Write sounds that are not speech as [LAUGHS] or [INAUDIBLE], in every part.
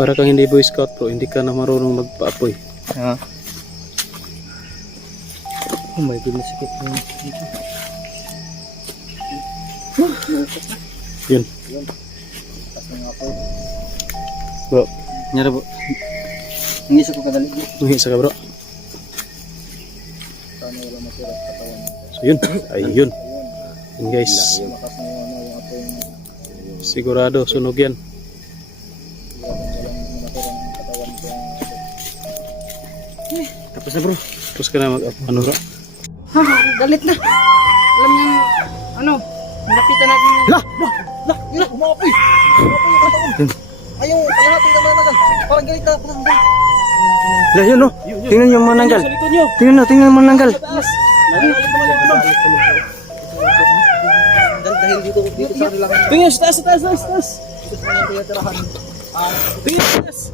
Para kang hindi boy scout bro, hindi ka na marunong magpaapoy. Ha? Oh my goodness, sakit mo. Yun. Bro, Nyara po. Hindi sa ko kadali. Uhi sa ka bro. So yun, ayun. Yun guys. Sigurado sunog yan. Tapos na bro. Tapos ka na mag ano bro? Ha, galit na. Alam niyo, ano, napitan natin yung... Lah! Lah! Lah! Lah! Umapoy! Umapoy yung katawan. Ayaw, kalahati na mananggal. Parang galit na ako ng galit. Lah, yun oh. Tingnan yung mananggal. Tingnan na, tingnan yung mananggal. Dahil dito, dito sa kanila. Tingnan, sa taas, sa taas, sa taas, sa taas. Tingnan, sa taas.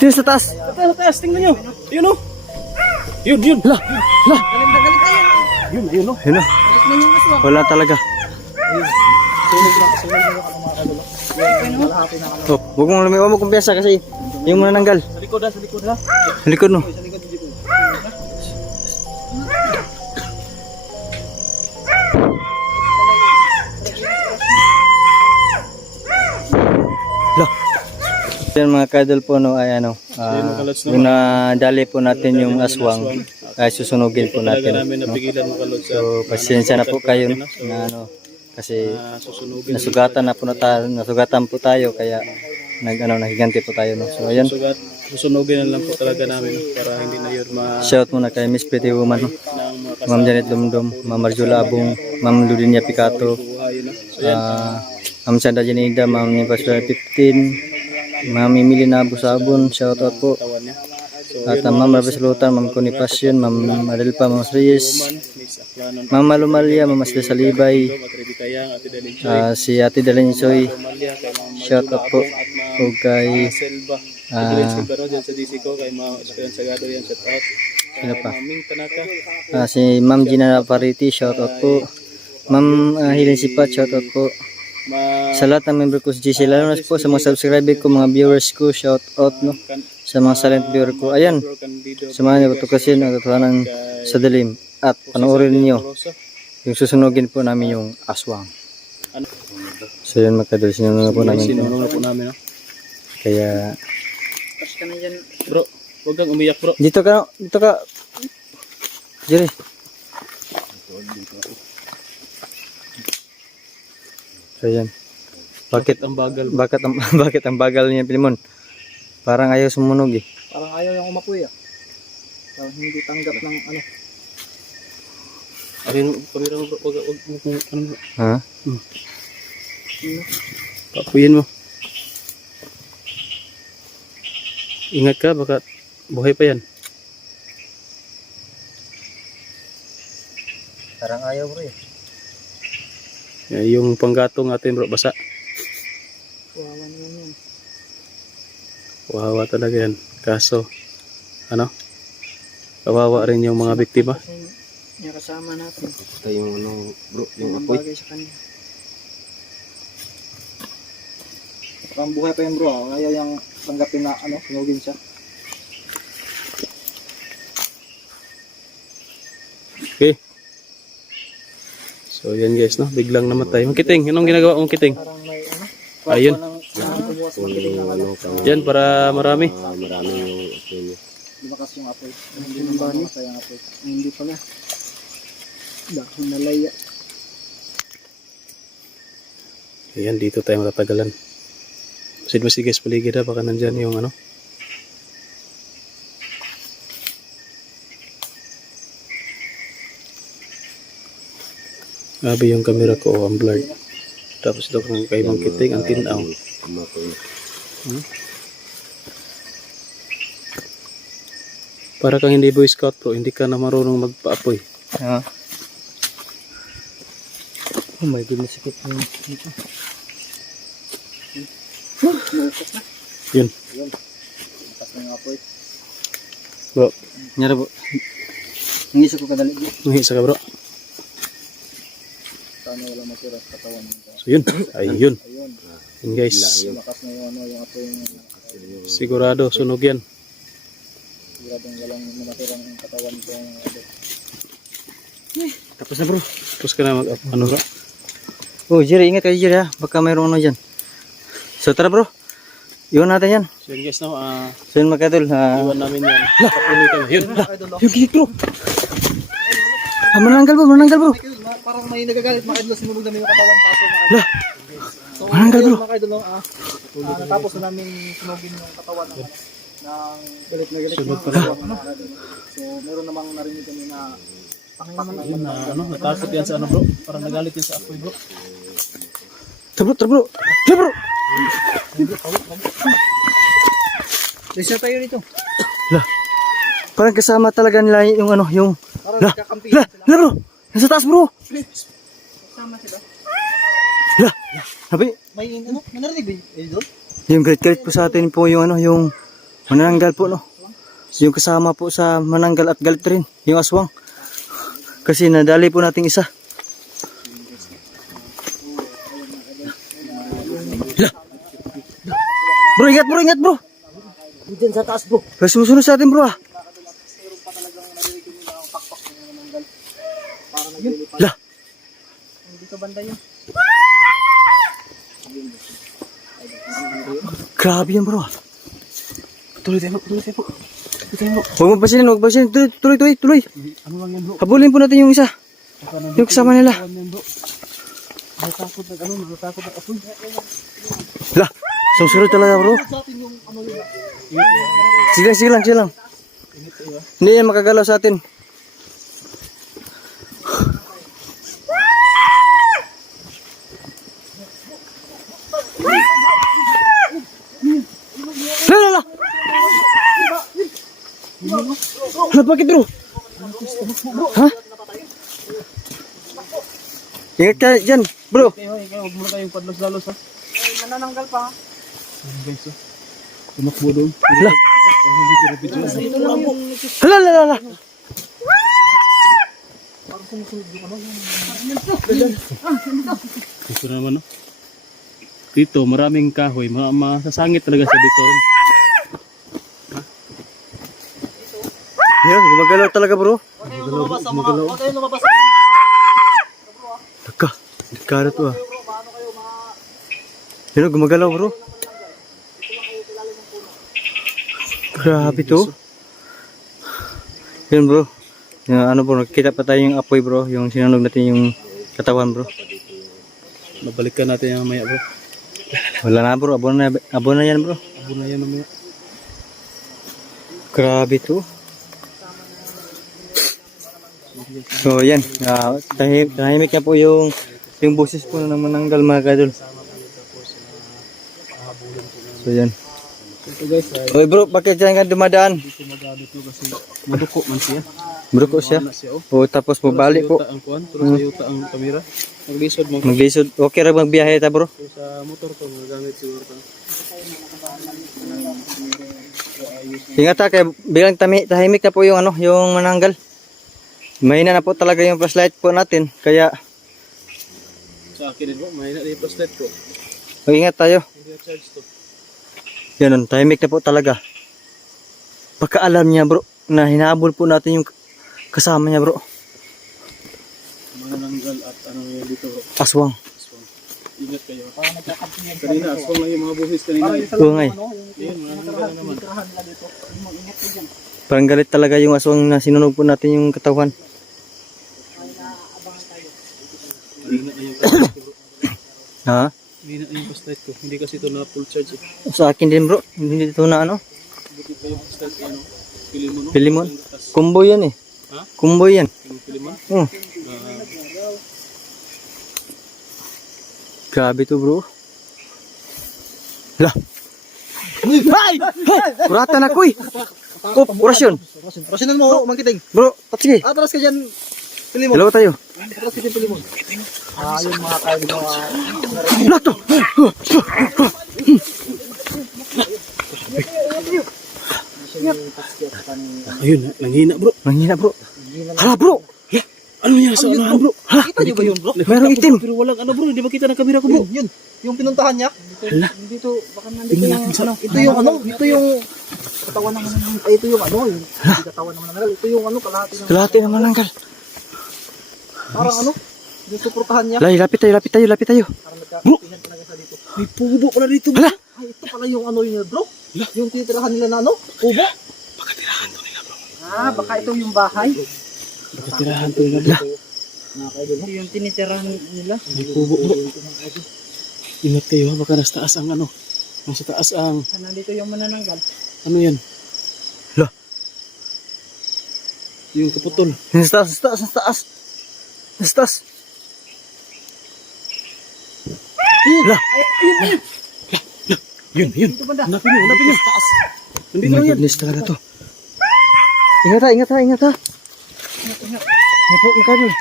Tingnan sa taas. Sa taas, tingnan nyo. Yun oh. Yun, yun. Galit na yan. Yun, ayun oh. Yun oh. Yung aswang. Wala talaga. Oh, huwag mong lumiwa mo kumpiyansa kasi yung mananggal. Sa likod ha, sa likod ha. Sa likod no. Yan mga kadol po no ay ano, ah, yung nadali po natin yung aswang. ay susunugin po natin. sa So pasensya na po kayo no, na ano kasi ah, nasugatan na po na tayo, nasugatan po tayo kaya nag ano nahiganti po tayo no. So ayun, Sugat, susunugin na lang po talaga namin no, para hindi na yun ma shout muna kay Miss Pretty Woman no. Ma'am Janet Dumdum, Ma'am Marjola Abong, Ma'am Ludinia Picato, ah Ma'am Sandra Janida, Ma'am Nipasura 15, Ma'am Emily Nabo Sabon, shout out po. At ah, Ma'am Rabes Lutan, Ma'am Connie Passion, Ma'am Adelpa, Ma'am Reyes, Ma'am Malumalia, Ma'am Asli Salibay, ah, si Ate Dalinsoy, shout out po. O kay out. Sino pa? Ah, si Ma'am Gina Pariti, shout out po. Ma'am uh, Hilin Sipat, shout out po. Sa lahat ng member ko sa GC, lalo na po sa mga subscriber ko, mga viewers ko, shout out no. Sa mga silent viewer ko. Ayan, samahan niyo ko kasi ng katotohanan sa dilim. At panoorin niyo yung susunugin po namin yung aswang. So yun magkadal, sinunod na po namin. to. Sinunong na po namin, no? Kaya. Bro, huwag kang umiyak, bro. dito ka, dito ka. Jerry. So yan. Bakit Ang bagal. bakit ang [LAUGHS] bakit ang bagal niya Pilimon? Parang ayaw sumunog eh. Parang ayaw yung umapoy ah. Parang hindi tanggap ng ano. Ayun, kamera mo, bro. Huwag, huwag, huwag, huwag, ano. Ha? Papuyin mo. Ingat ka, baka buhay pa yan. Parang ayaw bro eh. Eh, Yung panggatong natin, bro, basa. Kawawa naman yan. Wawa talaga yan. Kaso, ano? Kawawa rin yung mga biktima. Yung kasama natin. Ito yung ano bro, Yung bagay sa kanya. Parang buhay pa yung bro. ah. Ayaw yung tanggapin na ano, sinugin siya. Okay. So, yan guys, no? Biglang namatay. Makiting, anong ginagawa mong kiting? Ayun. Yan, para marami. Lumakas yung apoy. Hindi naman ba ang apoy. Hindi pala. Dahil nalaya. Ayan, dito tayo matatagalan. Masid mo si guys, paligid ha, baka nandyan yung ano. Grabe yung camera ko, oh, ang blurred. Tapos ito kung kay Mang Kiting, ang tinaw. Hmm? Para kang hindi boy scout bro, hindi ka na marunong magpaapoy. Ha? Oh my goodness, sakit mo dito. Yun. Lumakas na yung apoy. Bro, Nyara po. Hindi sa ko kadali. nuhi sa ka bro. Sana wala matira sa katawan nito. So yun, [COUGHS] ayun. Ayun. Yun guys. Lumakas na yung ano, yung apoy yung Sigurado, sunog yan. Siguradong walang namatirang katawan ko. Ano. Tapos na bro. Tapos ka na mag, ano bro? Oh, Jerry, ingat kayo Jerry ha. Baka mayroong ano dyan. So tara bro. Iwan natin yan. So yun guys, no, ah, So yun mga kadol. ah, iwan namin yan. Yun. yung gigit bro. Ah, mananggal bro, mananggal bro. Parang may nagagalit mga idol, sinunog namin yung katawan kaso mga idol. So, Mananggal, bro. Mga idol, ah, ah, natapos na namin sunugin yung katawan ng ng galit na galit Sunod pala. So, meron namang narinig kami na pakpak na Yun na, ano, natakot yan sa ano bro. Parang nagalit yan sa apoy bro. Tara bro, tara bro. Tara bro. Please na tayo dito. La. Parang kasama talaga nila yung ano, yung... La. La, la bro. Nasa taas bro. Sama sila. La. Sabi, May ano, may narinig ba yung idol? yung great great po sa atin po yung ano, yung mananggal po no. Yung kasama po sa mananggal at galit rin, yung aswang. Kasi nadali po nating isa. La. Bro, ingat bro, ingat bro. Diyan sa taas bro. Pero sumusunod sa atin bro ah. Naglilipat. La. Dito banda yun. Grabe yan bro ah. Tuloy tayo tuloy tayo bro. Tuloy tayo bro. Huwag mo pasinin, huwag pasinin. Tuloy, tuloy, tuloy, tuloy. Ano lang yan bro? Habulin po natin yung isa. Yung kasama nila. Ano yan bro? Natakot na ano, natakot na apoy. La. Sumusunod talaga bro. Ano. Sige, sige lang, sige lang. Hindi yan makagalaw sa atin. La, la, la. Hala, bakit bro? Ha? Ingat ka dyan, bro. Kayo, kayo, huwag muna kayong padlos-dalos ha. Nanananggal pa. Ayun guys, oh. Tumakbo doon. Hala, hala, la, la, la. parang sumusunod yung ano. Gusto na naman no? Dito, maraming kahoy. Ma masasangit talaga sa dito Yan, gumagalaw talaga bro. Kayong lumabas sa Taka, dekara to ah. Yan, gumagalaw bro. Grabe to. Yan bro. Yung ano bro, nakita pa tayo yung apoy bro. Yung sinunog natin yung katawan bro. Mabalikan natin yung maya bro. Wala na bro, abo na, abo na yan bro. Abo na yan mamaya. Grabe to. So yan, uh, tahim, tahimik na po yung yung boses po ng mananggal mga kadol. So yan. Ito guys, ay Oy bro, bakit dyan ka dumadaan? dito magamit to kasi maduko man siya. Bro ko siya. Oh. O tapos mabalik po. Ang kuan, pero sayuta ang kamera. Naglisod mo. Maglisod. Okay ra magbiyahe ta bro. Sa motor to, magamit siguro to. Ingat ha, kaya bilang tami, tahimik na po yung ano, yung mananggal. Mahina na po talaga yung flashlight po natin. Kaya Sa akin din bro, mahina din yung flashlight ko. mag-ingat tayo. Na. Ganun, tahimik na po talaga. Pagkaalam niya bro, na hinabol po natin yung kasama niya bro. Mga nanggal at ano yun dito bro. Aswang. Aswang. Ingat kayo. Kanina, aswang lang yung mga buhis kanina. Oo nga eh. Yun, mga nanggal na naman. tirahan nila dito. Yung mag-ingat ko dyan. Parang galit talaga yung aswang na sinunog po natin yung katawan. [COUGHS] Ha? Mahina na yung flashlight ko. Hindi kasi ito na full charge eh. Sa akin din bro, hindi ito na ano. Buti pa yung flashlight ano. Pili mo no? Pili mo. Yung tas- Kumbo yan eh. Ha? Kumbo yan. Yung pili mo? Oh, grabe to bro. Lah. Hay! Kuratan ako eh. Kop, orasyon. Rasinan mo, Mangkiting. Bro, sige. Atras ka dyan. Pili mo. Dalawa tayo. Atras ka dyan, pili mo. Ah, yung mga kain mga... Lah to. Ayun, nanghina bro. Nanghina bro. Hala bro. Ano niya sa unahan bro? Hala. Kita niyo ba yun, bro? Merong itim. Pero walang ano bro, hindi makita ng kamera ko bro. Yun, yun. Yung pinuntahan niya? Dito, baka nandito yung, ano, ito yung ano, ito yung katawan ng manananggal. Ay, ito yung ano, yung katawan ng manananggal. Ito yung ano, kalahati ng, Kalahati ng mananggal. parang ano, yung suportahan niya. Lay, lapit tayo, lapit tayo, lapit tayo. Parang nagkakapihan talaga sa dito. May pudo pala dito. Hala! Ay, ito pala yung ano yun, bro. Yung titirahan nila na ano, kubo. Pagkatirahan to nila bro. Ah, baka ito yung bahay. Pagkatirahan to nila yung tinitirahan nila. May kubo bro. Ingat kayo ha, baka nasa taas ang ano. Nasa taas ang, Nandito yung manananggal. ano yan? Hala. Yung kaputol. Nasa taas, nasa taas, nasa taas. Nasa taas. Lah, Yun, yun. Dito banda. Hanapin nyo, hanapin nyo. Taas. Nandito lang yan. goodness talaga to. Ingat ha, ingat ha, ingat ha. Ingat po, makadol.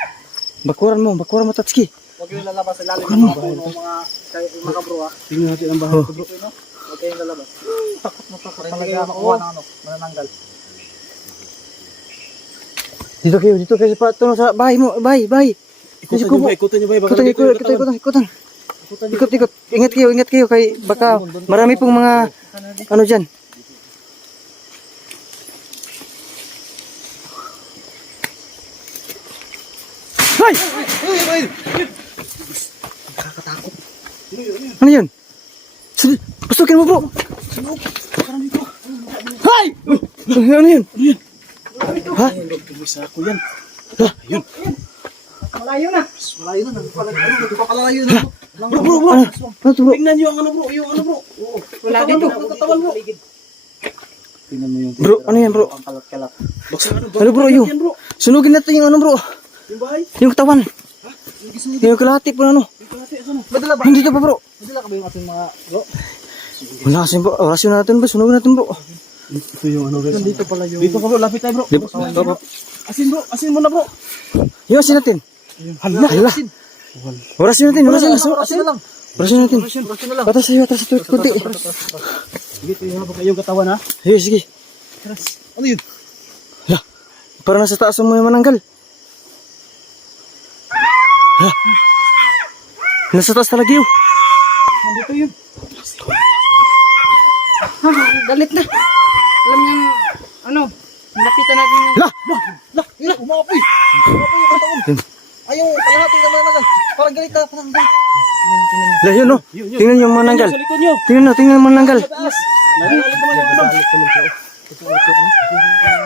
Bakuran mo, bakuran mo, Tatsuki. Huwag yung lalabas sa lalim ng puno, mga, kayo, mga bro ah. Tingnan natin ang bahay bro. No? Huwag kayong lalabas. Takot na takot talaga ako. ng ano, manananggal. Dito kayo, dito kayo sa patunong sa bahay mo, bahay, bahay. Ikutan nyo ba? Ikutan nyo ba? Ikutan, ikutan, ikutan, ikutan. Ikot, ikot. Ingat kayo, ingat kayo kay baka marami pong mga ano dyan. Hay! Ano yun? Sige, pasukin mo bro. Hay! Ano yun? Ha? May sako yan. Yun. Malayo na. Malayo na. Nandito pala, ano, nandito pa pala layo na. Bro, bro, bro. Ano? Ano to bro? Tingnan nyo ang ano bro. Yung ano bro. Oo. Wala dito. bro, katawan bro. Tingnan mo yung Bro, ano yan bro? Ang kalat-kalat. Ano Ano bro, bro. Sunugin natin yung ano bro. Yung bahay. Yung katawan. Yung kalahati po na ano. Yung kalate. Asan na? Madala ba? Nandito pa bro. Madala ka ba yung ating mga bro? Wala kasi bro. Orasyon natin bro. Sunugin natin bro. Ito yung ano guys. Nandito pala yung... Dito ka bro. Lapit tayo bro. Di ba? bro. Asin bro. Asin mo na bro. Yung asin natin. Hala. Hala. Orasyon natin. Orasyon natin. Asin na lang. Orasyon natin. Asin na lang. Atas tayo. Atas tayo. Kunti. Sige, tingnan mo yung katawan ha. Sige, sige. Ano yun? Hala. Para nasa taas mo yung mananggal. Hala. Nasa taas talaga yun. Nandito yun. Ha, galit na. Alam niyo, ano, lapitan natin yung... Hala. Lah, yun, umapoy. Umapoy yung katawan. Ay, yung kalahati naman naman. Parang galit na, parang galit. Hala yun no. Tingnan yung mananggal. Tingnan no. Tingnan yung mananggal. Ano.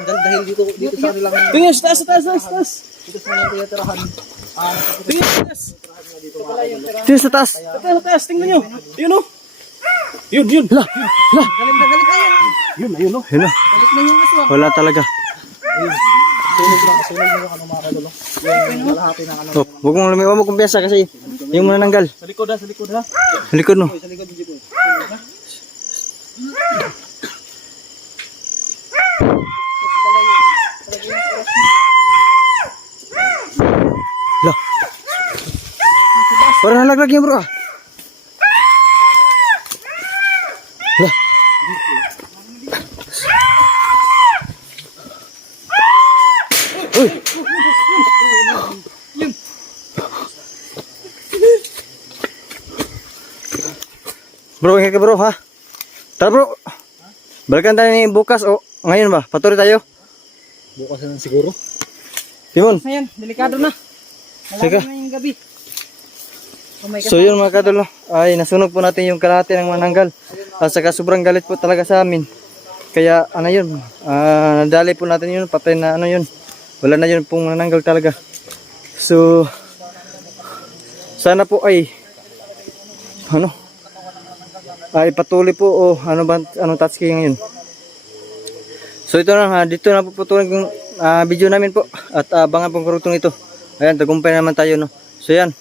Dahil, dito, dito sa kanilang, Tingnan, sa taas, sa taas, sa taas, dito sa kanilang tinatirahan. Tingnan, sa taas. Tingnan sa taas. Sa. Tingnan nyo. Yun o. Yun, yun. Hala. Hala. galit na galit na yan. Yun, ayun o. Yun no. Galit na yung aswang. Wala talaga. Sunog lang, sunog lang yung ano mga kadolo. Yung kalahati ng ano. Oh, huwag mong lumiwa mo kumpiyansa kasi yung mananggal. Sa likod ha, sa likod ha. Sa likod no. Sa likod ng jeep. Parang nalaglag yan bro ah. Uy. Bro, ingat ka bro ha. Tara bro. Balikan tayo ni bukas o ngayon ba? Patuloy tayo. Bukas na siguro. Timon. Ayan, delikado na. Sige. na yung gabi. Oh So yun mga kadol, ay nasunog po natin yung kalahati ng mananggal. At saka sobrang galit po talaga sa amin. Kaya ano yun, ah, nadali po natin yun, patay na ano yun. Wala na yun pong mananggal talaga. So, sana po ay, ano, ay patuloy po o ano ba, anong touchkey ngayon. So ito na, ha, dito na po patuloy yung ah, video namin po. At abangan pong karutong ito. Ayan, tagumpay naman tayo no. So yan,